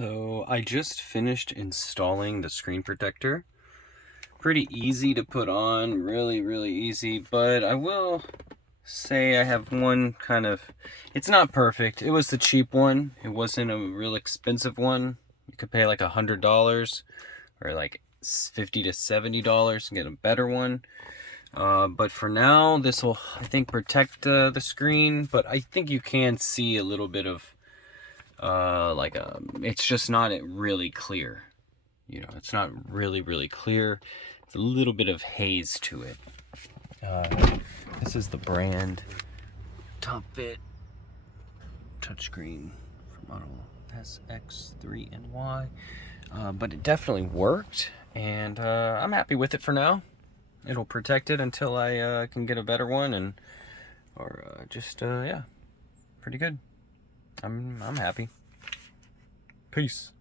So I just finished installing the screen protector. Pretty easy to put on, really easy, but I will say I have one it's not perfect. It was the cheap one. It wasn't a real expensive one. You could pay like $100 or like $50 to $70 and get a better one. But for now, this will, I think, protect the screen, but I think you can see a little bit of it's just not really clear. It's not really clear. It's a little bit of haze to it. This is the brand TopFit touchscreen for model SX3NY. But it definitely worked, and I'm happy with it for now. It'll protect it until I can get a better one, yeah, pretty good. I'm happy. Peace.